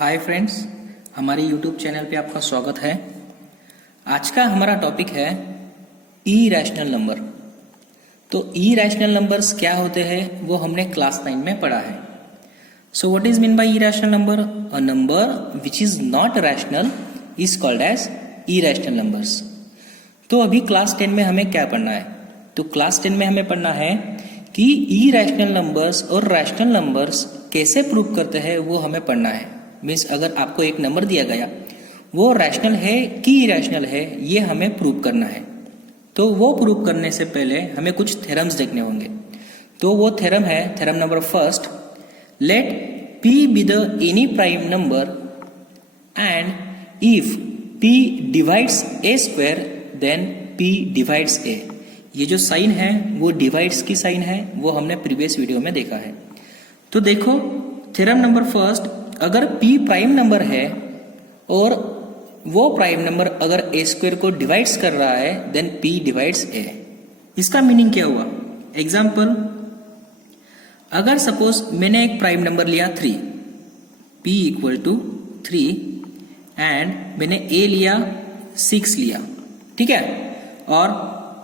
Hi friends, हमारे YouTube channel पे आपका स्वागत है। आज का हमारा टॉपिक है इरैशनल नंबर। तो इरैशनल नंबर्स क्या होते हैं वो हमने क्लास 9 में पढ़ा है। So what is mean by irrational number? A number which is not rational is called as irrational numbers. तो अभी क्लास 10 में हमें क्या पढ़ना है? तो क्लास 10 में हमें पढ़ना है कि इरैशनल नंबर्स और रैशनल नंबर्स कैसे प्रूव करते हैं वो हमें पढ़ना है। मीन्स अगर आपको एक नंबर दिया गया वो रैशनल है कि इरैशनल है ये हमें प्रूव करना है। तो वो प्रूव करने से पहले हमें कुछ थ्योरम्स देखने होंगे। तो वो थ्योरम है theorem number first, let p be the any prime number and if p divides a square then p divides a। ये जो साइन है वो डिवाइड्स की साइन है, वो हमने प्रीवियस वीडियो में देखा है। तो देखो थ्योरम नंबर फर्स्ट, अगर p प्राइम नंबर है और वो प्राइम नंबर अगर a स्क्वायर को डिवाइड्स कर रहा है देन p डिवाइड्स a। इसका मीनिंग क्या हुआ? एग्जाम्पल, अगर सपोज मैंने एक प्राइम नंबर लिया 3, p इक्वल टू 3 एंड मैंने a लिया 6 लिया, ठीक है, और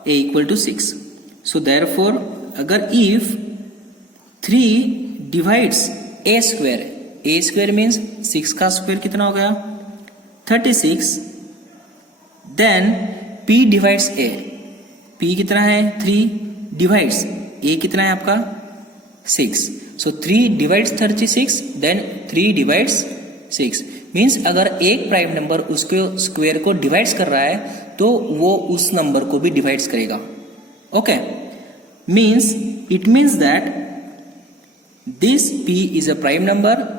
a equal to 6। So therefore अगर if 3 divides a square, a square means 6 का स्क्वायर कितना हो गया 36, then p divides a, p कितना है 3 डिवाइड्स a कितना है आपका 6। सो 3 डिवाइड्स 36 देन 3 डिवाइड्स 6 मीन्स अगर एक प्राइम नंबर उसके स्क्वायर को डिवाइड्स कर रहा है तो वो उस नंबर को भी डिवाइड्स करेगा। Okay, means it means that this p is a prime number,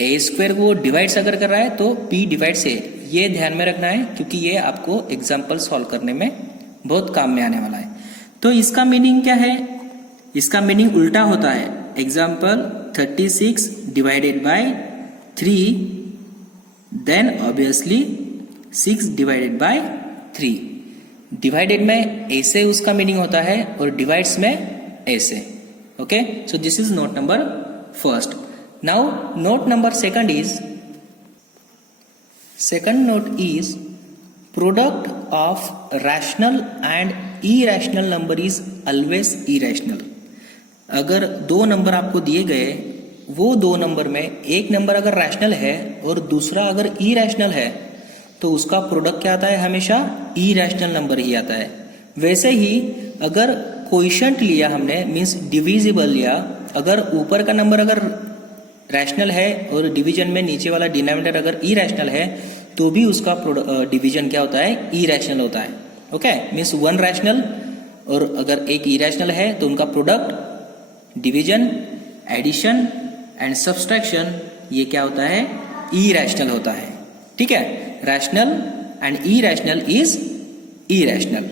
a square को डिवाइड्स अगर कर रहा है तो p डिवाइड्स a। ये ध्यान में रखना है क्योंकि ये आपको एग्जाम्पल सॉल्व करने में बहुत काम में आने वाला है। तो इसका मीनिंग क्या है? इसका मीनिंग उल्टा होता है। Example 36 divided by 3 then obviously 6 divided by 3। Divided में ऐसे उसका मीनिंग होता है और डिवाइड्स में ऐसे। Okay, so this is note number first. Now note number second is product of rational and irrational number is always irrational। अगर दो नंबर आपको दिए गए, वो दो नंबर में एक नंबर अगर रैशनल है और दूसरा अगर इरैशनल है तो उसका प्रोडक्ट क्या आता है? हमेशा इरैशनल नंबर ही आता है। वैसे ही अगर कोएफिशिएंट लिया हमने मीन्स डिविजिबल लिया, अगर ऊपर का नंबर अगर रैशनल है और डिवीजन में नीचे वाला डिनोमिनेटर अगर इरैशनल है तो भी उसका डिवीजन क्या होता है? इरैशनल होता है। ओके, मीन्स वन रैशनल और अगर एक इरैशनल है तो उनका product division, addition and subtraction ये क्या होता है? इरैशनल होता है। ठीक है, rational and irrational is irrational.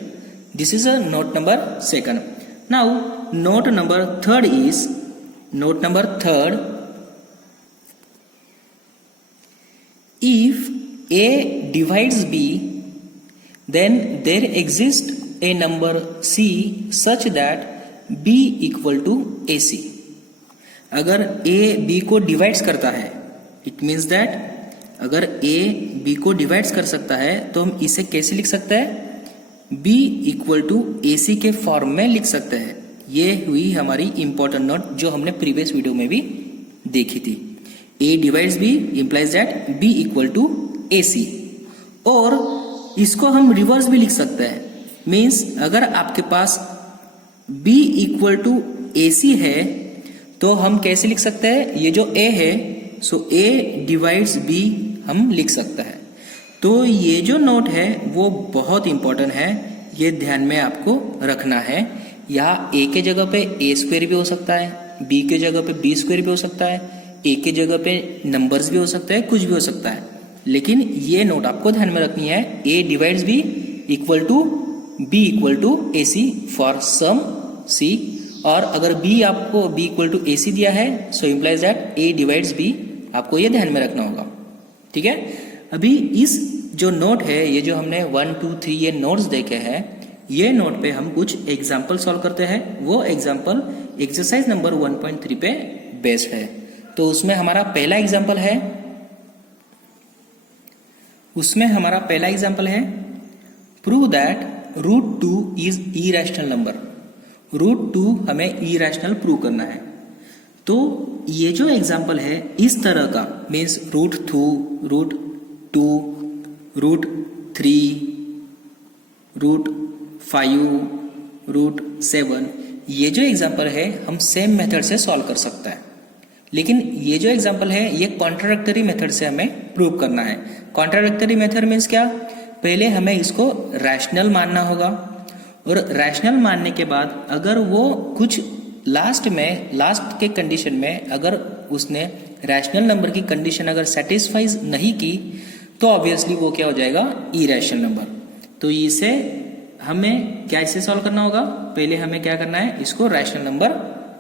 This is a note number second. Now note number third is if a divides b then there exists a number c such that b equal to ac। अगर a b को divides करता है, it means that अगर a b को divides कर सकता है तो हम इसे कैसे लिख सकते हैं? b इक्वल टू ac के फॉर्म में लिख सकते हैं। ये हुई हमारी इंपॉर्टेंट नोट जो हमने प्रीवियस वीडियो में भी देखी थी। a divides b implies that b equal to ac। और इसको हम रिवर्स भी लिख सकते हैं, मीन्स अगर आपके पास b इक्वल टू ac है तो हम कैसे लिख सकते हैं? ये जो a है सो a डिवाइड्स b हम लिख सकते हैं। तो ये जो नोट है वो बहुत इंपॉर्टेंट है, ये ध्यान में आपको रखना है। यहाँ a के जगह पे a स्क्वायर भी हो सकता है, b के जगह पे b स्क्वायर भी हो सकता है, a के जगह पे नंबर्स भी हो सकते हैं, कुछ भी हो सकता है, लेकिन ये नोट आपको ध्यान में रखनी है। a divides b equal to b equal to ac for some c। और अगर b आपको b इक्वल टू ac दिया है सो implies that a divides b। आपको ये ध्यान में रखना होगा। ठीक है, अभी इस जो नोट है, ये जो हमने 1 2 3 ये नोट्स देखे हैं, ये नोट पे हम कुछ एग्जाम्पल सॉल्व करते हैं। वो एग्जाम्पल एक्सरसाइज नंबर 1.3 पे बेस्ड है। तो उसमें हमारा पहला एग्जाम्पल है उसमें हमारा पहला एग्जाम्पल है prove that √2 is irrational number. √2 हमें इरेशनल प्रूव करना है। तो ये जो एग्जाम्पल है इस तरह का मीन्स √2, √2, √3, √5, √7, ये जो एग्जाम्पल है हम सेम मेथड से सॉल्व कर सकते हैं। लेकिन ये जो एग्जाम्पल है ये कॉन्ट्राडिक्टरी मेथड से हमें प्रूव करना है। कॉन्ट्राडिक्टरी मेथड मीन्स क्या? पहले हमें इसको रैशनल मानना होगा और रैशनल मानने के बाद अगर वो कुछ लास्ट के कंडीशन में अगर उसने रैशनल नंबर की कंडीशन अगर सेटिस्फाइज नहीं की तो ऑब्वियसली वो क्या हो जाएगा? Irrational number. तो इसे हमें क्या इसे सॉल्व करना होगा? पहले हमें क्या करना है? इसको रैशनल नंबर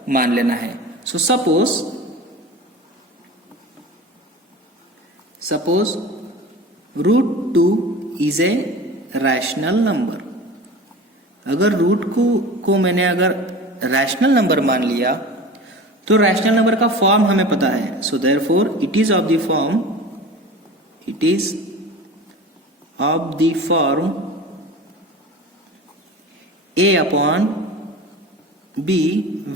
मान लेना है। So suppose √2 is a rational number. अगर रूट को मैंने अगर रैशनल नंबर मान लिया तो रैशनल नंबर का फॉर्म हमें पता है। So therefore it is of the form a/b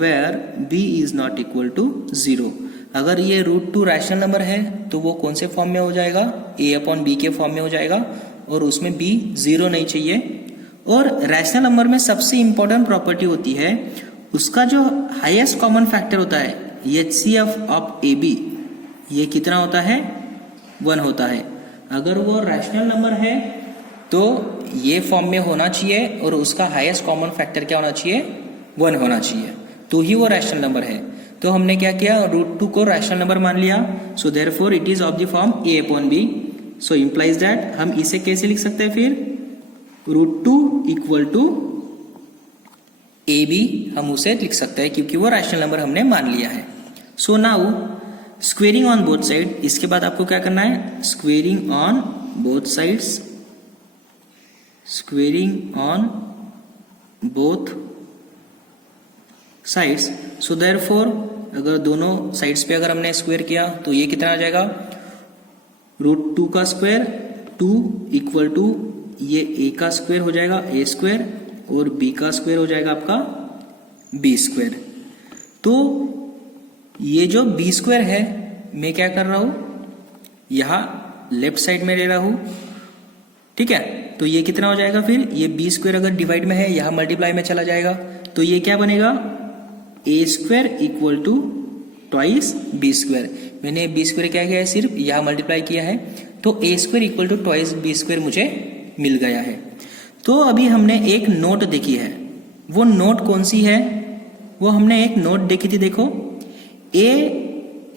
where b is not equal to 0। अगर ये √2 रैशनल नंबर है तो वो कौन से फॉर्म में हो जाएगा? a/b के फॉर्म में हो जाएगा और उसमें b 0 नहीं चाहिए। और रैशनल नंबर में सबसे इंपॉर्टेंट प्रॉपर्टी होती है उसका जो हाईएस्ट कॉमन फैक्टर होता है HCF ऑफ AB, ये कितना होता है? 1 होता है। अगर वो रैशनल नंबर है तो ये फॉर्म में होना चाहिए और उसका हाईएस्ट कॉमन फैक्टर क्या होना चाहिए? 1 होना चाहिए, तो ही वो रैशनल नंबर है। तो हमने क्या किया? √2 को रैशनल नंबर मान लिया। सो therefore it is of the form a/b। So implies that हम इसे कैसे लिख सकते हैं फिर? √2 इक्वल टू AB हम उसे लिख सकते हैं क्योंकि वो रैशनल नंबर हमने मान लिया है। So now squaring on both side. इसके बाद आपको क्या करना है? Squaring on both sides, squaring on both sides. So therefore अगर दोनों साइड्स पे अगर हमने स्क्वायर किया तो ये कितना आ जाएगा? √2 का स्क्वायर 2 इक्वल टू ये a का स्क्वायर हो जाएगा a² और b का स्क्वायर हो जाएगा आपका b²। तो ये जो b² है मैं क्या कर रहा हूं? यहां लेफ्ट साइड में ले रहा हूं, ठीक है। तो ये कितना हो जाएगा फिर? ये b² अगर डिवाइड में है यहां मल्टीप्लाई में चला जाएगा तो ये क्या बनेगा? a² equal to twice b²। मैंने b² क्या किया है? सिर्फ यहां मल्टीप्लाई किया है तो a² equal to twice b² मुझे मिल गया है। तो अभी हमने एक नोट देखी है, वो नोट कौन सी है? वो हमने एक नोट देखी थी, देखो a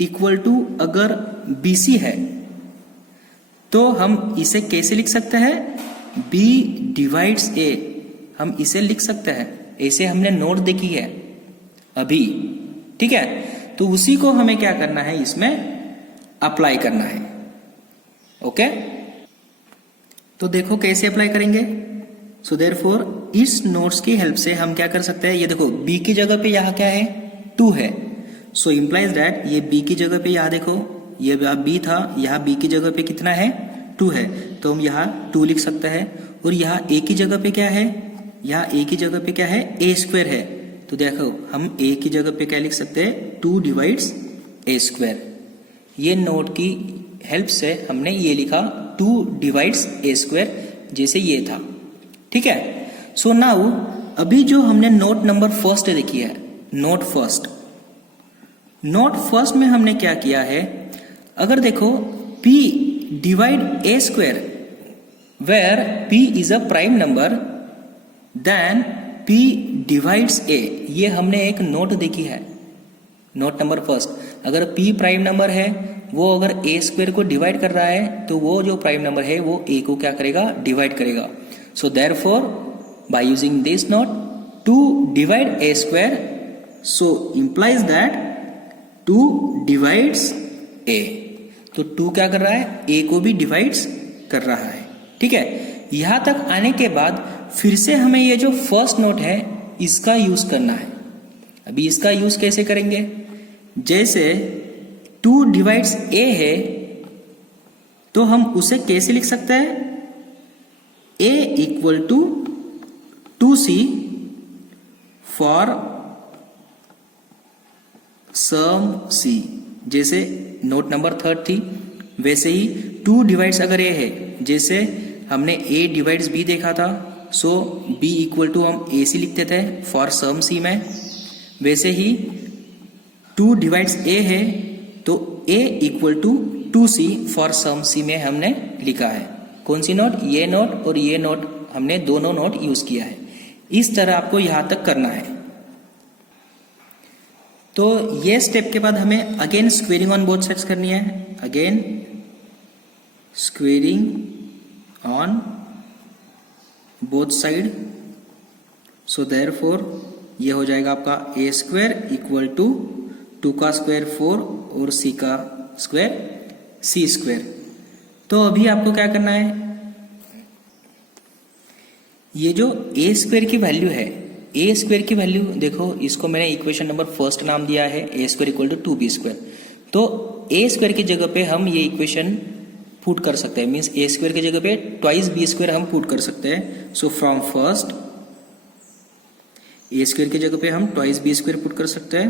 इक्वल टू अगर BC है तो हम इसे कैसे लिख सकते हैं? B डिवाइड्स A, हम इसे लिख सकते हैं। ऐसे हमने नोट देखी है अभी, ठीक है। तो उसी को हमें क्या करना है? इसमें अप्लाई करना है। ओके, तो देखो कैसे अप्लाई करेंगे। सो देयरफॉर इस नोट्स की हेल्प से हम क्या कर सकते हैं? ये देखो b की जगह पे यहाँ क्या है? 2 है। सो इम्प्लाइज दैट ये b की जगह पे यहाँ देखो ये b था, यहाँ b की जगह पे कितना है? 2 है। तो हम यहाँ 2 लिख सकते हैं। और यहाँ a की जगह पे क्या है? यहाँ a की जगह पे क्या है? a² है। तो देखो हम a की जगह पे क्या लिख सकते हैं? 2 डिवाइड्स a²। ये नोट की हेल्प से हमने ये लिखा 2 डिवाइड्स a² जैसे ये था, ठीक है। सो नाउ अभी जो हमने नोट नंबर फर्स्ट देखी है, नोट फर्स्ट में हमने क्या किया है? अगर देखो p divide a² where p is a prime number then p divides a, ये हमने एक नोट देखी है, नोट नंबर फर्स्ट। अगर p प्राइम नंबर है वो अगर a² को डिवाइड कर रहा है तो वो जो प्राइम नंबर है वो a को क्या करेगा? डिवाइड करेगा। So therefore by using this note 2 divide a², so implies that 2 divides a। तो 2 क्या कर रहा है? a को भी डिवाइड्स कर रहा है, ठीक है। यहां तक आने के बाद फिर से हमें ये जो फर्स्ट नोट है इसका यूज करना है। अभी इसका यूज कैसे करेंगे? जैसे 2 डिवाइड्स a है तो हम उसे कैसे लिख सकते हैं? a equal to 2c for some c। जैसे नोट नंबर 3 थी, वैसे ही 2 डिवाइड्स अगर a है, जैसे हमने a डिवाइड्स b देखा था, सो b इक्वल टू हम ac लिखते थे फॉर सम c में, वैसे ही 2 डिवाइड्स a है तो a equal to 2c for some c में हमने लिखा है। कौन सी नोट? ये नोट और ये नोट, हमने दोनों नोट यूज किया है। इस तरह आपको यहां तक करना है। तो ये स्टेप के बाद हमें again squaring on both sides करनी है। Again squaring on both side. So therefore ये हो जाएगा आपका a स्क्वायर इक्वल टू 2 का स्क्वायर 4 और c का स्क्वायर c स्क्वायर। तो अभी आपको क्या करना है, ये जो a स्क्वायर की वैल्यू है, a स्क्वायर की वैल्यू देखो, इसको मैंने इक्वेशन नंबर फर्स्ट नाम दिया है a square equal to 2b square. तो a स्क्वायर की जगह पे हम ये इक्वेशन पुट कर सकते हैं, मीन्स a स्क्वायर की जगह पे ट्वाइस b स्क्वायर हम पुट कर सकते हैं। सो फ्रॉम फर्स्ट a स्क्वायर की जगह पे हम ट्वाइस b स्क्वायर पुट कर सकते हैं,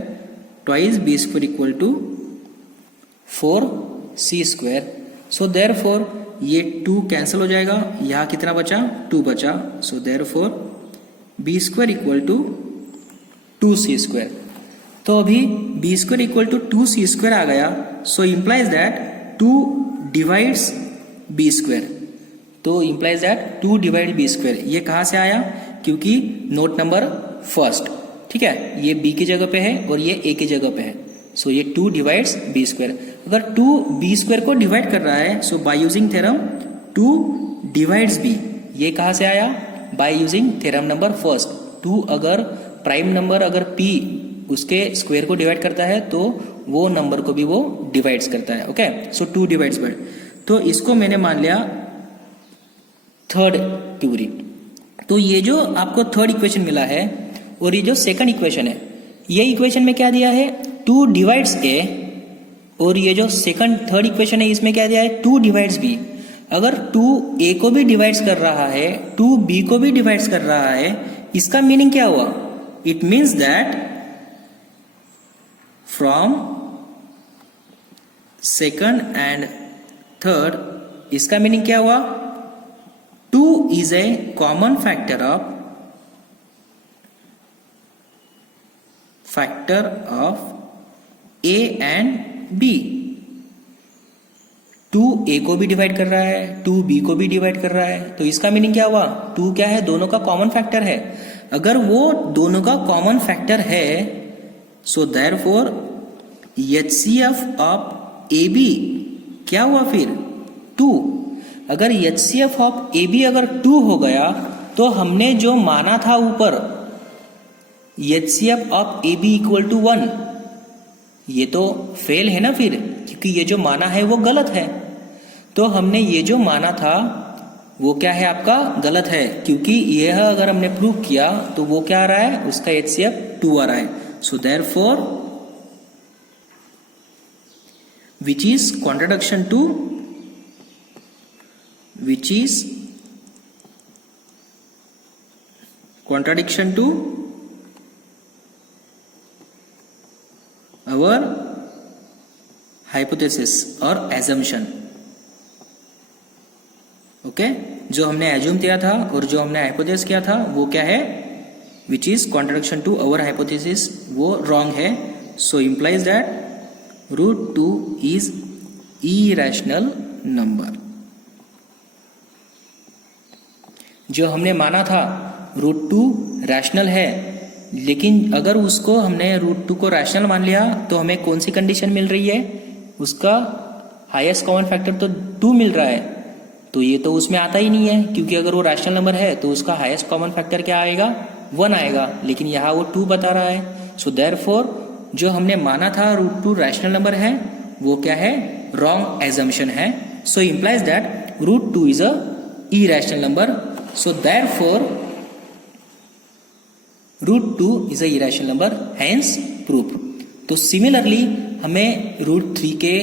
twice b square equal to 4c square. So therefore ये 2 कैंसिल हो जाएगा, यहाँ कितना बचा? 2 बचा। So therefore b square equal to 2c square. तो अभी b square equal to 2c square आ गया, so implies that 2 divides b square. तो implies that 2 divide b square. ये कहाँ से आया? क्योंकि नोट नंबर फर्स्ट, ठीक है, ये b की जगह पे है और ये a की जगह पे है। सो ये 2 डिवाइड्स b स्क्वायर। अगर 2 b स्क्वायर को डिवाइड कर रहा है, so by using theorem 2 divides b। ये कहाँ से आया? By using theorem number first. 2 अगर प्राइम नंबर अगर p उसके स्क्वायर को डिवाइड करता है तो वो नंबर को भी वो डिवाइड्स करता है। ओके, सो 2 डिवाइड्स बाय। तो इसको मैंने मान लिया थर्ड क्यूरी। तो ये जो आपको थर्ड इक्वेशन मिला है और ये जो सेकंड इक्वेशन है, ये इक्वेशन में क्या दिया है? 2 डिवाइड्स a, और ये जो थर्ड इक्वेशन है इसमें क्या दिया है? 2 डिवाइड्स b। अगर 2a को भी डिवाइड्स कर रहा है, 2b को भी डिवाइड्स कर रहा है, इसका मीनिंग क्या हुआ? It means that from second and third, इसका मीनिंग क्या हुआ? 2 is A common factor of a and b। 2a को भी डिवाइड कर रहा है, 2b को भी डिवाइड कर रहा है, तो इसका मीनिंग क्या हुआ? 2 क्या है? दोनों का कॉमन फैक्टर है। अगर वो दोनों का कॉमन फैक्टर है, so therefore HCF of AB क्या हुआ फिर? 2। अगर HCF ऑफ AB अगर 2 हो गया तो हमने जो माना था ऊपर HCF of AB equal to 1, ये तो फेल है ना फिर, क्योंकि ये जो माना है वो गलत है। तो हमने ये जो माना था वो क्या है? आपका गलत है, क्योंकि यह अगर हमने प्रूव किया तो वो क्या आ रहा है? उसका HCF 2 आ रहा है। So therefore which is contradiction to our hypothesis और assumption। ओके, जो हमने एज्यूम किया था और जो हमने हाइपोथेसिस किया था वो क्या है? which is contradiction to our hypothesis, वो wrong है। so implies that √2 is irrational number। जो हमने माना था √2 रैशनल है, लेकिन अगर उसको हमने √2 को रैशनल मान लिया तो हमें कौन सी कंडीशन मिल रही है? उसका हाईएस्ट कॉमन फैक्टर तो 2 मिल रहा है, तो ये तो उसमें आता ही नहीं है, क्योंकि अगर वो रैशनल नंबर है तो उसका हाईएस्ट कॉमन फैक्टर क्या आएगा? 1 आएगा, लेकिन यहाँ वो 2 बता रहा है। सो देयरफॉर जो हमने माना था √2 रैशनल नंबर है वो क्या है? रॉन्ग एजम्पशन है। सो implies that √2 is a irrational number. So therefore √2 is a irrational number, hence proof. तो सिमिलरली हमें √3 के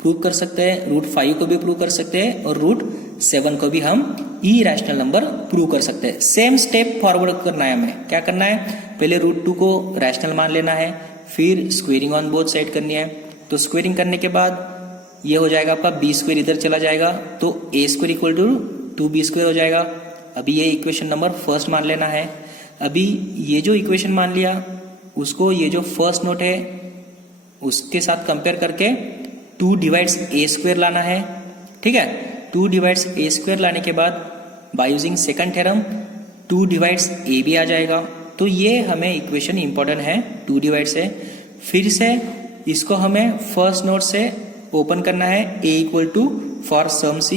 प्रूव कर सकते हैं, √5 को भी प्रूव कर सकते हैं और √7 को भी हम इरेशनल नंबर प्रूव कर सकते हैं। सेम स्टेप फॉरवर्ड करना है हमें। क्या करना है, पहले √2 को रैशनल मान लेना है, फिर स्क्वेयरिंग ऑन बोथ साइड करनी है। तो स्क्वेयरिंग करने के बाद ये हो जाएगा आपका b² इधर चला जाएगा तो a² इक्वल टू 2b² हो जाएगा। अभी ये इक्वेशन नंबर फर्स्ट मान लेना है। अभी ये जो इक्वेशन मान लिया उसको ये जो फर्स्ट नोट है उसके साथ कंपेयर करके 2 डिवाइड्स a² लाना है। ठीक है, 2 डिवाइड्स a² लाने के बाद by using second theorem 2 divides a भी आ जाएगा। तो ये हमें इक्वेशन इंपॉर्टेंट है 2 डिवाइड्स है। फिर से इसको हमें फर्स्ट नोट से ओपन करना है, a equal to for some c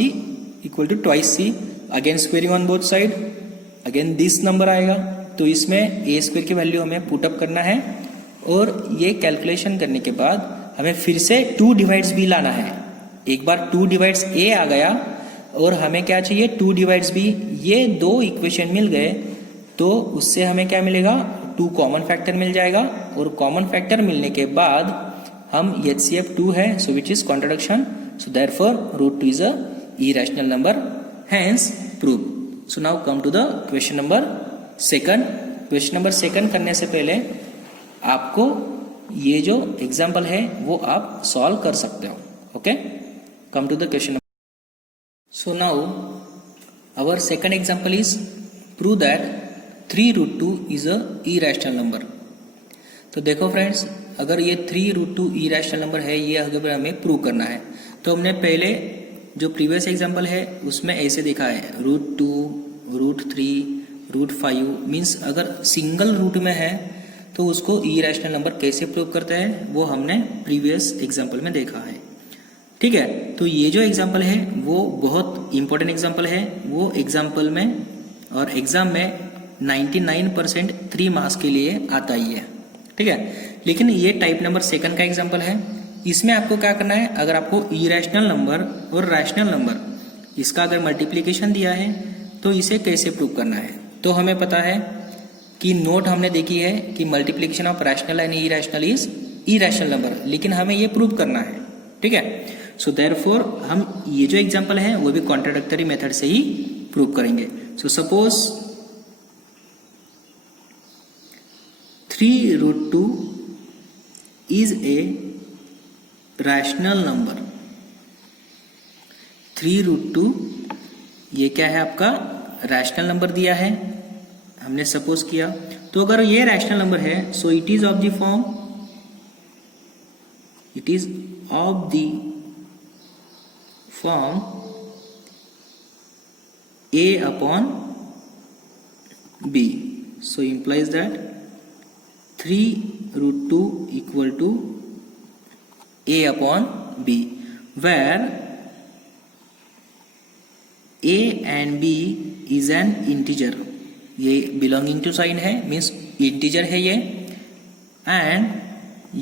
equal to twice c, again squaring on both side, again this number आएगा। तो इसमें a² की वैल्यू हमें पुटअप करना है और ये कैलकुलेशन करने के बाद हमें फिर से 2 डिवाइड्स b लाना है। एक बार 2 डिवाइड्स a आ गया और हमें क्या चाहिए 2 डिवाइड्स b। ये 2 इक्वेशन मिल गए तो उससे हमें क्या मिलेगा, 2 कॉमन फैक्टर मिल जाएगा और कॉमन फैक्टर मिलने के बाद हम HCF 2 है, so which is contradiction, so therefore √2 is a irrational number, hence prove. So now come to the question number second. Question number second करने से पहले आपको ये जो एग्जाम्पल है वो आप सॉल्व कर सकते हो। Okay, come to the question number. So now our second example is prove that 3√2 is a irrational number. तो देखो फ्रेंड्स, अगर ये 3√2 इरेशनल नंबर है, ये अगर हमें प्रूव करना है तो हमने पहले जो प्रीवियस एग्जांपल है उसमें ऐसे देखा है √2, √3, √5 मीन्स अगर सिंगल रूट में है तो उसको इरेशनल नंबर कैसे प्रूव करते हैं वो हमने प्रीवियस एग्जांपल में देखा है। ठीक है, तो ये जो एग्जांपल है वो बहुत इंपॉर्टेंट एग्जांपल है। वो एग्जांपल में और एग्जाम में 99% 3 मार्क्स के लिए आता ही है। ठीक है, लेकिन ये टाइप नंबर सेकंड का एग्जांपल है। इसमें आपको क्या करना है, अगर आपको इरेशनल नंबर और रैशनल नंबर इसका अगर मल्टीप्लिकेशन दिया है तो इसे कैसे प्रूव करना है। तो हमें पता है कि नोट हमने देखी है कि multiplication of rational and irrational is irrational number, लेकिन हमें ये प्रूव करना है। ठीक है, सो देयरफॉर हम ये जो एग्जांपल है वो भी कॉन्ट्राडिक्टरी मेथड से ही प्रूव करेंगे। So suppose 3√2 is a rational number। 3√2 ये क्या है, आपका रैशनल नंबर दिया है, हमने सपोज किया। तो अगर ये रैशनल नंबर है so it is of the form, it is of the form a upon b, so implies that 3√2 equal to a upon b, where a and b is an integer। ये belonging to sign है, means integer है ये, and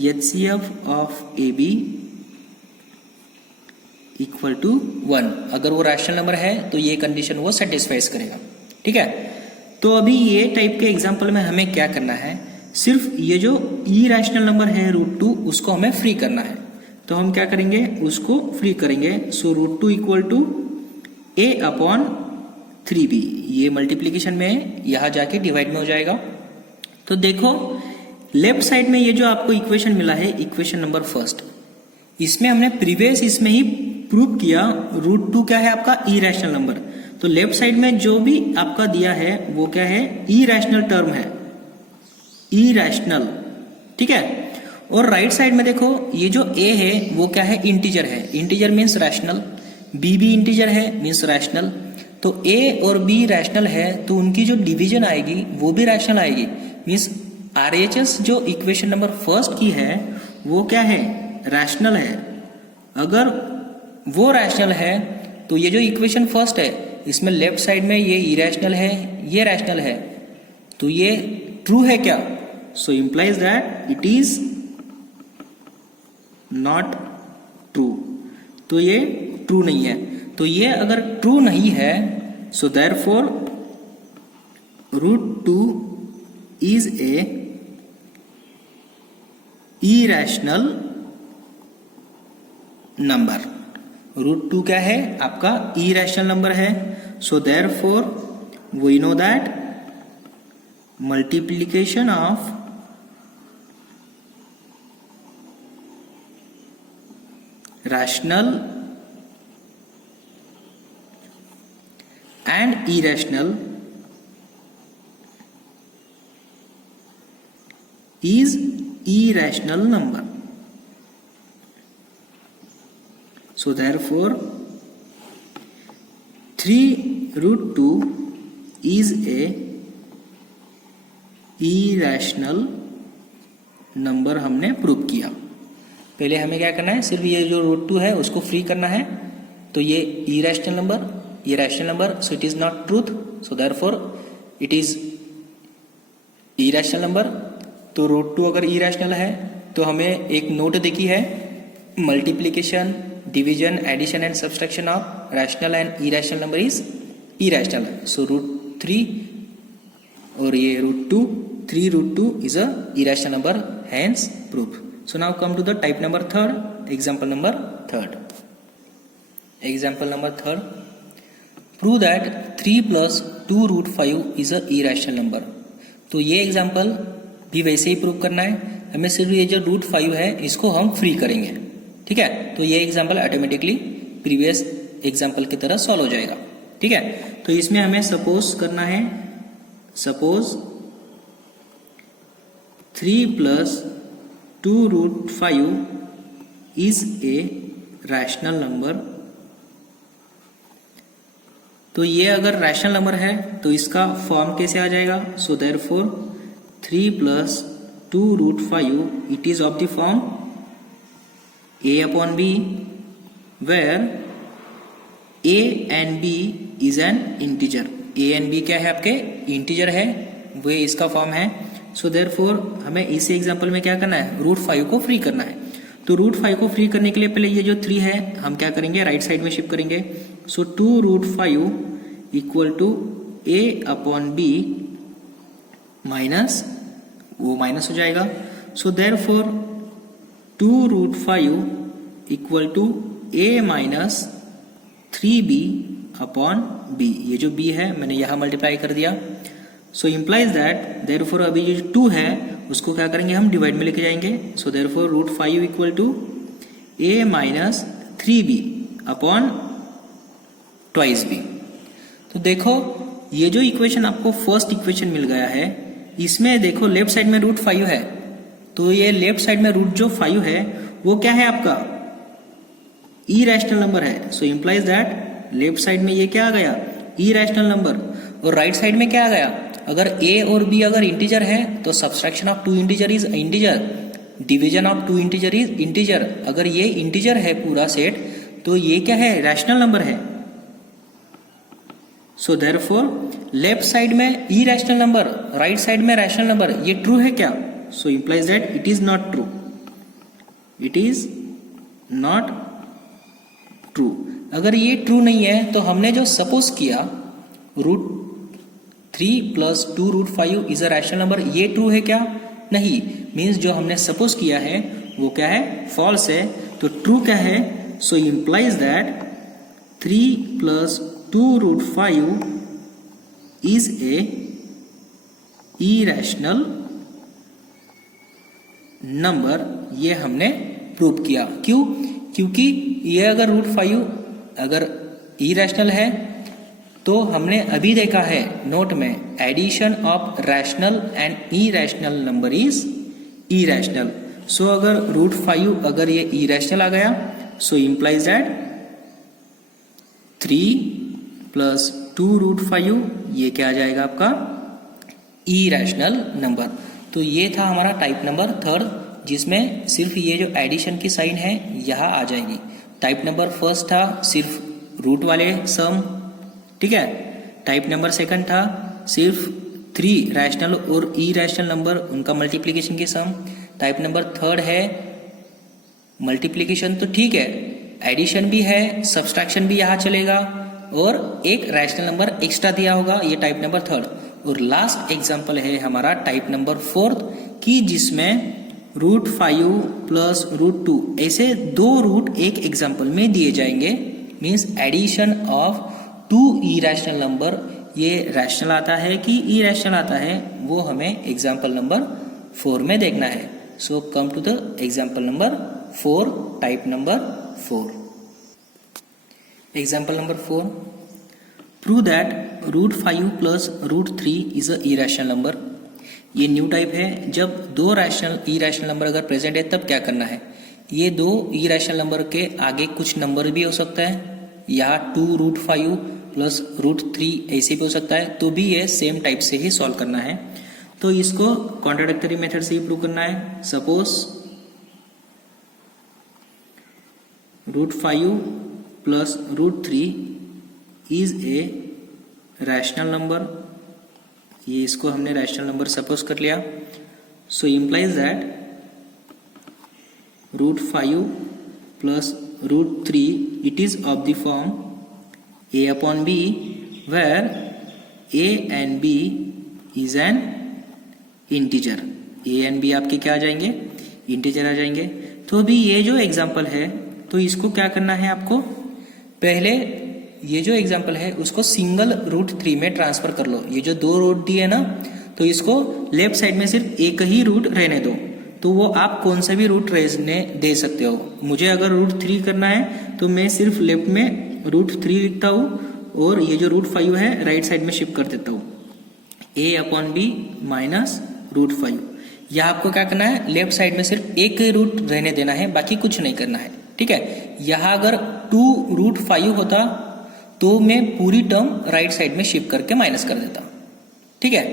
HCF of AB equal to 1। अगर वो rational number है तो ये condition वो सेटिस्फाइज करेगा। ठीक है, तो अभी ये टाइप के एग्जांपल में हमें क्या करना है, सिर्फ ये जो इरेशनल नंबर है √2 उसको हमें फ्री करना है। तो हम क्या करेंगे, उसको फ्री करेंगे। So √2 equal to a upon 3b, ये मल्टीप्लीकेशन में यहां जाके डिवाइड में हो जाएगा। तो देखो लेफ्ट साइड में ये जो आपको इक्वेशन मिला है, इक्वेशन नंबर फर्स्ट, इसमें हमने प्रीवियस इसमें ही प्रूव किया √2 क्या है आपका इरेशनल नंबर। तो लेफ्ट साइड में जो भी आपका दिया है वो क्या है, इरेशनल टर्म है, इरेशनल। ठीक है, और राइट साइड में देखो ये जो a है वो क्या है, इंटीजर है। इंटीजर मीन्स रैशनल, b भी इंटीजर है मीन्स रैशनल। तो a और b रैशनल है तो उनकी जो डिवीजन आएगी वो भी रैशनल आएगी, मीन्स RHS जो इक्वेशन नंबर फर्स्ट की है वो क्या है, रैशनल है। अगर वो रैशनल है तो ये जो इक्वेशन फर्स्ट है इसमें लेफ्ट साइड में ये इरेशनल है, ये रैशनल है, तो ये ट्रू है क्या, so implies that it is not true. तो ये ट्रू नहीं है। तो ये अगर ट्रू नहीं है so therefore √2 is a irrational number. √2 क्या है आपका इरेशनल नंबर है। So therefore we know that multiplication of rational and irrational is irrational number. So therefore 3√2 is a irrational number हमने प्रूव किया। पहले हमें क्या करना है, सिर्फ ये जो √2 है उसको फ्री करना है। तो ये इरेशनल नंबर, ये rational number, so it is not truth, so therefore it is irrational number. तो √2 अगर इरेशनल है तो हमें एक नोट देखी है, multiplication, division, addition and subtraction of rational and irrational number is irrational. So √3 और ये √2, 3√2 is a irrational number, hence proof. So now come to the type number 3rd, example number 3rd. Example number 3rd, prove that 3 plus 2√5 is a irrational number. तो ये example भी वैसे ही prove करना है, हमें सिर्फ ये जो √5 है इसको हम फ्री करेंगे, ठीक है। तो ये एग्जाम्पल ऑटोमेटिकली प्रीवियस एग्जाम्पल की तरह सॉल्व हो जाएगा, ठीक है। तो इसमें हमें सपोज करना है, suppose 3 plus 2√5 is a rational number। तो ये अगर रैशनल नंबर है तो इसका फॉर्म कैसे आ जाएगा। So therefore 3 plus 2√5 it is of the form a/b where a and b is an integer. a and b क्या है आपके इंटीजर है, वो इसका फॉर्म है। सो देयरफॉर हमें इस एग्जांपल में क्या करना है, √5 को फ्री करना है। तो √5 को फ्री करने के लिए पहले ये जो 3 है हम क्या करेंगे, राइट साइड में शिफ्ट करेंगे। So 2√5 equal to a/b minus, वो माइनस हो जाएगा। So therefore 2√5 equal to a minus 3b/b। ये जो b है मैंने यहाँ मल्टीप्लाई कर दिया। सो इम्प्लाइज दैट देयरफॉर अभी जो 2 है उसको क्या करेंगे, हम डिवाइड में लेके जाएंगे। So therefore √5 equal to a minus 3b/2b। तो देखो ये जो इक्वेशन आपको फर्स्ट इक्वेशन मिल गया है, इसमें देखो लेफ्ट साइड में √5 है, तो ये लेफ्ट साइड में रूट जो 5 है वो क्या है आपका इरेशनल नंबर है। सो इम्प्लाइज दैट लेफ्ट साइड में ये क्या आ गया, इरेशनल नंबर। और राइट साइड में क्या आ गया, अगर a और b अगर इंटीजर है तो subtraction of 2 integer is integer, division of 2 integer is integer. अगर ये इंटीजर है पूरा सेट तो ये क्या है, रैशनल नंबर है। सो देयरफॉर लेफ्ट साइड में इरेशनल नंबर, राइट साइड में रैशनल नंबर, ये ट्रू है क्या। सो implies that it is not true, it is not true. अगर ये ट्रू नहीं है तो हमने जो सपोज किया √3 plus 2√5 is a rational number, ये ट्रू है क्या, नहीं। मीन्स जो हमने सपोज किया है वो क्या है, फॉल्स है। तो ट्रू क्या है, सो implies that 3 plus 2√5 is a irrational number. ये हमने प्रूव किया। क्यों, क्योंकि ये अगर √5 अगर इरेशनल है तो हमने अभी देखा है नोट में, addition of rational and irrational number is irrational. So अगर √5 अगर ये इरेशनल आ गया, सो इम्प्लाइज दैट 3 plus 2√5 ये क्या आ जाएगा आपका इरेशनल नंबर। तो ये था हमारा टाइप नंबर 3rd, जिसमें सिर्फ ये जो एडिशन की साइन है यहाँ आ जाएगी। टाइप नंबर 1st था सिर्फ रूट वाले सम, ठीक है। टाइप नंबर 2nd था सिर्फ 3 रैशनल और इरेशनल नंबर उनका मल्टीप्लिकेशन की सम। टाइप नंबर 3rd है मल्टीप्लिकेशन तो ठीक है, एडिशन भी है, सब्सट्रैक्शन भी यहाँ चलेगा और एक रैशनल नंबर एक्स्ट्रा दिया होगा, ये टाइप नंबर 3rd। और लास्ट एग्जांपल है हमारा टाइप नंबर 4th की, जिसमें √5 प्लस √2 ऐसे दो रूट एक एग्जाम्पल में दिए जाएंगे, means addition of two irrational number, ये रैशनल आता है कि इरेशनल आता है वो हमें एग्जाम्पल नंबर 4 में देखना है। So come to the example number 4, type number 4। Example number 4, prove that √5 plus √3 is a irrational number. ये न्यू टाइप है, जब दो इरेशनल नंबर अगर प्रेजेंट है तब क्या करना है। ये दो इरेशनल नंबर के आगे कुछ नंबर भी हो सकता है, यहाँ 2√5 प्लस √3 ऐसे भी हो सकता है, तो भी ये सेम टाइप से ही सॉल्व करना है। तो इसको कॉन्ट्राडिक्टरी मेथड से ही प्रूव करना है। Suppose √5 plus √3 is a rational number, ये इसको हमने रैशनल नंबर सपोज कर लिया। सो implies that √5 plus √3 it is of the form a upon b where a and b is an integer। a and b आपके क्या आ जाएंगे, इंटीजर आ जाएंगे। तो अभी ये जो एग्जाम्पल है तो इसको क्या करना है आपको, पहले ये जो एग्जाम्पल है उसको सिंगल √3 में ट्रांसफर कर लो। ये जो दो रूट दिए ना, तो इसको लेफ्ट साइड में सिर्फ एक ही रूट रहने दो, तो वो आप कौन सा भी रूट रहने दे सकते हो। मुझे अगर √3 करना है तो मैं सिर्फ लेफ्ट में √3 लिखता हूँ और ये जो √5 है राइट साइड में शिफ्ट कर देता हूँ, a अपॉन b माइनस √5। यह आपको क्या करना है, लेफ्ट साइड में सिर्फ एक ही रूट रहने देना है, बाकी कुछ नहीं करना है, ठीक है। यहाँ अगर 2√5 होता तो मैं पूरी टर्म राइट साइड में शिफ्ट करके माइनस कर देता, ठीक है।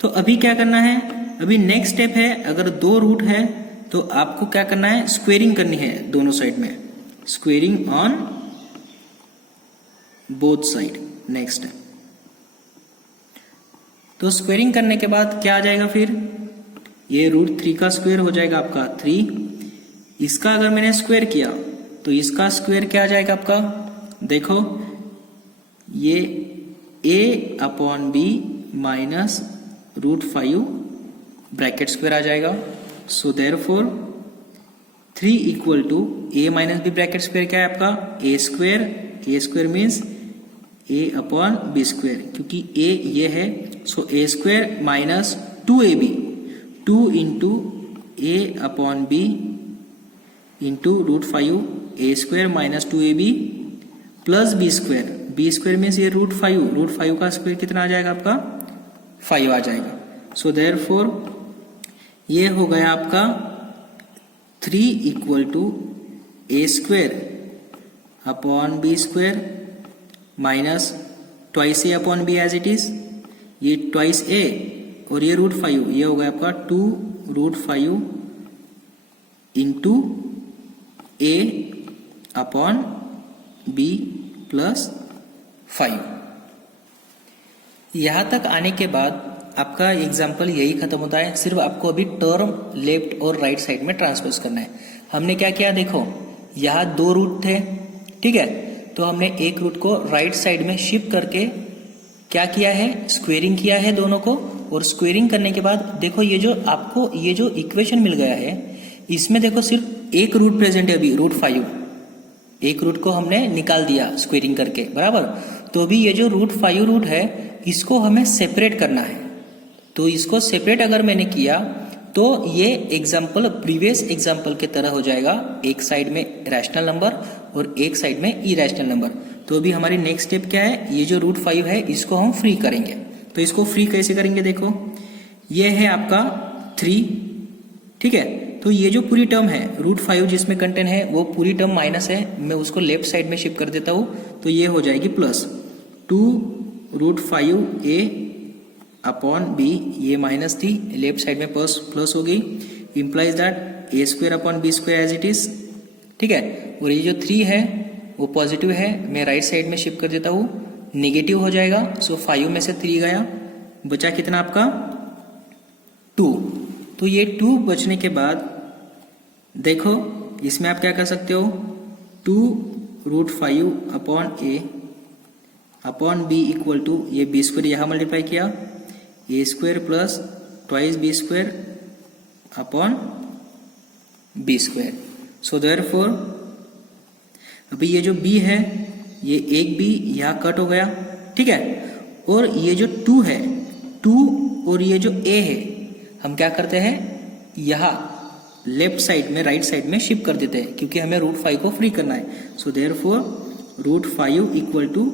तो अभी क्या करना है, अभी नेक्स्ट स्टेप है, अगर दो रूट है तो आपको क्या करना है, स्क्वेयरिंग करनी है दोनों साइड में, squaring on both side. Next है, तो स्क्वेयरिंग करने के बाद क्या आ जाएगा, फिर ये √3 का स्क्वायर हो जाएगा आपका 3। इसका अगर मैंने स्क्वायर किया तो इसका स्क्वायर क्या आ जाएगा आपका, देखो ये a upon b minus √5 bracket square आ जाएगा। So therefore 3 equal to a minus b bracket square क्या है आपका, a square means a upon b square, क्योंकि a ये है। So a square minus 2ab, 2 into a upon b into √5 a square minus 2ab plus b square means ये √5 का square कितना आ जाएगा आपका, 5 आ जाएगा। सो देयरफॉर ये हो गया आपका 3 equal to a square upon b square minus twice a upon b as it is, ये ट्वाइस a और ये √5, ये हो गया आपका 2√5 into a upon b plus 5। यहां तक आने के बाद आपका एग्जाम्पल यही खत्म होता है, सिर्फ आपको अभी टर्म लेफ्ट और राइट साइड में ट्रांसपोज करना है। हमने क्या किया, देखो यहाँ दो रूट थे, ठीक है, तो हमने एक रूट को राइट साइड में शिफ्ट करके क्या किया है, स्क्वेयरिंग किया है दोनों को। और स्क्वेयरिंग करने के बाद देखो ये जो आपको ये जो इक्वेशन मिल गया है, इसमें देखो सिर्फ एक रूट प्रेजेंट है अभी, √5, एक रूट को हमने निकाल दिया स्क्वेयरिंग करके, बराबर। तो अभी ये जो √5 रूट है इसको हमें सेपरेट करना है। तो इसको सेपरेट अगर मैंने किया तो ये एग्जाम्पल प्रीवियस एग्जाम्पल के तरह हो जाएगा, एक साइड में रैशनल नंबर और एक साइड में इरेशनल नंबर। तो अभी हमारी नेक्स्ट स्टेप क्या है, ये जो √5 है इसको हम फ्री करेंगे। तो इसको फ्री कैसे करेंगे, देखो ये है आपका 3, ठीक है। तो ये जो पूरी टर्म है √5 जिसमें कंटेंट है वो पूरी टर्म माइनस है, मैं उसको लेफ्ट साइड में शिफ्ट कर देता हूं, तो ये हो जाएगी प्लस 2√5a अपॉन b, ये माइनस थी लेफ्ट साइड में प्लस हो गई, implies that a square upon b square as it is, ठीक है। और ये जो 3 है वो पॉजिटिव है, मैं राइट साइड में शिफ्ट कर देता हूँ, नेगेटिव हो जाएगा। सो 5 में से 3 गया, बचा कितना आपका 2। तो ये 2 बचने के बाद देखो इसमें आप क्या कर सकते हो, 2√5 upon a upon b equal to ये b स्क्वायर यहाँ मल्टीप्लाई किया, a square plus twice b square upon B square. So therefore अभी ये जो b है ये एक b यहाँ कट हो गया, ठीक है। और ये जो 2 है, 2 और ये जो a है हम क्या करते हैं यहाँ लेफ्ट साइड में राइट साइड में शिफ्ट कर देते हैं क्योंकि हमें √5 को फ्री करना है। So therefore √5 equal to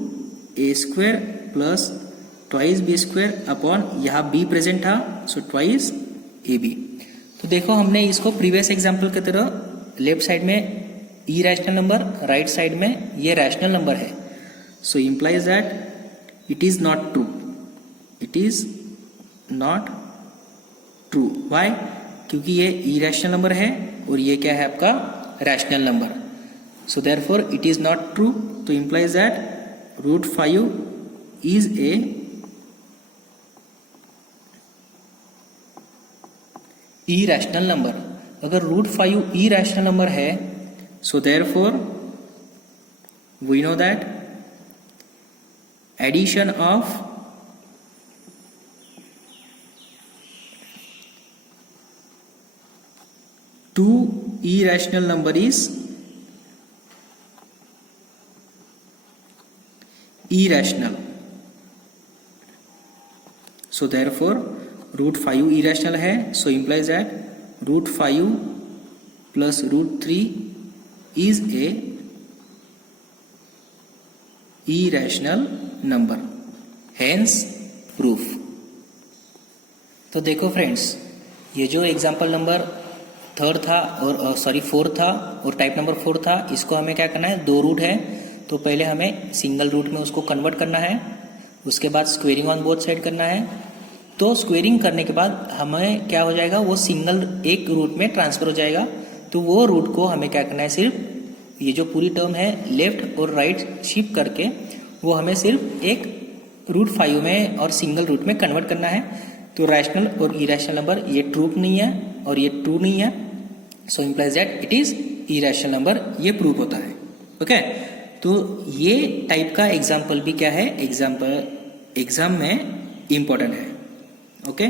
a square plus twice b square upon यहाँ b प्रेजेंट था, सो ट्वाइस ab। तो देखो हमने इसको प्रीवियस एग्जाम्पल की तरह लेफ्ट साइड में इरेशनल नंबर, राइट साइड में ये रैशनल नंबर है। सो implies that it is not true, it is not true. Why? क्योंकि ये इरेशनल नंबर है और ये क्या है आपका rational number. So therefore it is not true, तो implies that √5 is a irrational number. अगर √5 इरेशनल नंबर है, so therefore we know that addition of two irrational number is irrational. So therefore √5 irrational है, so implies that √5 plus √3 is a irrational number, hence proof। तो देखो friends, ये जो example number third था और fourth था और टाइप नंबर 4 था, इसको हमें क्या करना है, 2 रूट है तो पहले हमें सिंगल रूट में उसको कन्वर्ट करना है, उसके बाद स्क्वेयरिंग ऑन बोथ साइड करना है। तो स्क्वेयरिंग करने के बाद हमें क्या हो जाएगा, वो सिंगल एक रूट में ट्रांसफर हो जाएगा। तो वो रूट को हमें क्या करना है, सिर्फ ये जो पूरी टर्म है लेफ्ट और राइट शिफ्ट करके वो हमें सिर्फ एक √5 में और सिंगल रूट में कन्वर्ट करना है। तो रैशनल और इरेशनल नंबर ये ट्रू नहीं है और ये ट्रू नहीं है, सो implies that it is irrational number, ये प्रूव होता है। ओके, तो ये टाइप का एग्जाम्पल भी क्या है, एग्जाम में इंपॉर्टेंट है। ओके,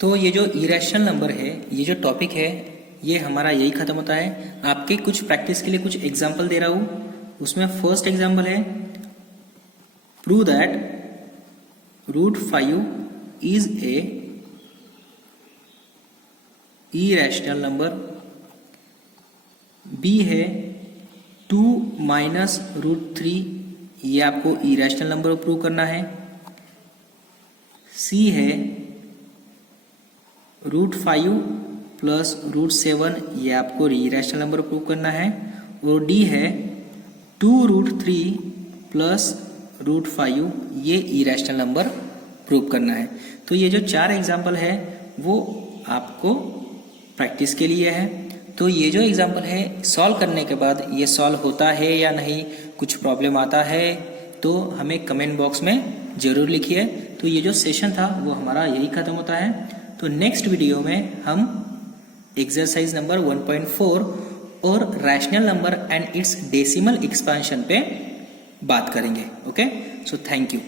तो ये जो इरेशनल नंबर है, ये जो टॉपिक है, ये हमारा यही खत्म होता है। आपके कुछ प्रैक्टिस के लिए कुछ एग्जाम्पल दे रहा हूं। उसमें फर्स्ट एग्जाम्पल है, prove that √5 is a irrational number. B है 2 माइनस √3, ये आपको इरेशनल नंबर प्रूव करना है। सी है √5 प्लस √7, ये आपको इरेशनल नंबर प्रूव करना है। और डी है 2√3 प्लस √5, ये इरेशनल नंबर प्रूव करना है। तो ये जो 4 एग्जाम्पल है वो आपको प्रैक्टिस के लिए है। तो ये जो एग्जाम्पल है सॉल्व करने के बाद ये सॉल्व होता है या नहीं, कुछ प्रॉब्लम आता है तो हमें कमेंट बॉक्स में ज़रूर लिखिए। तो ये जो सेशन था वो हमारा यही ख़त्म होता है। तो नेक्स्ट वीडियो में हम एक्सरसाइज नंबर 1.4 और rational number and it's decimal expansion पे बात करेंगे। Okay, so thank you.